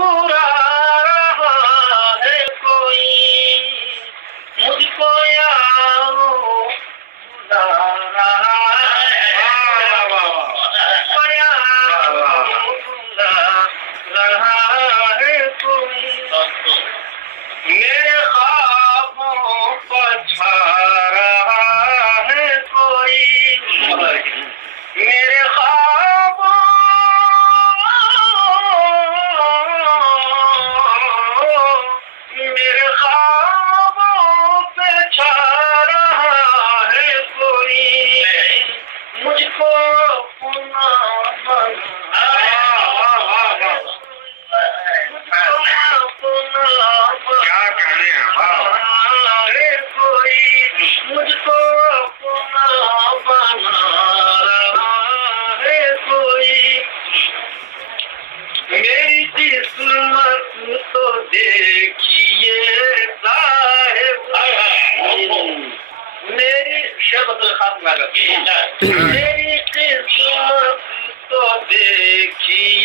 مسکرا رہا ہے کوئی مجھ کو یارو بلا رہا ہے رہا ہے کوئی میرے خوابوں پر چھا رہا ہے کوئی میرے خوابوں پہ چھا رہا ہے کوئی مجھ کو اپنا کیا کہنے ہیں کوئی مجھ کو اپنا بنا رہا ہے کوئی میری قسمت تو دیکھیے صاحب میری شبت الخاتمہ میری قسمت تو دیکھیے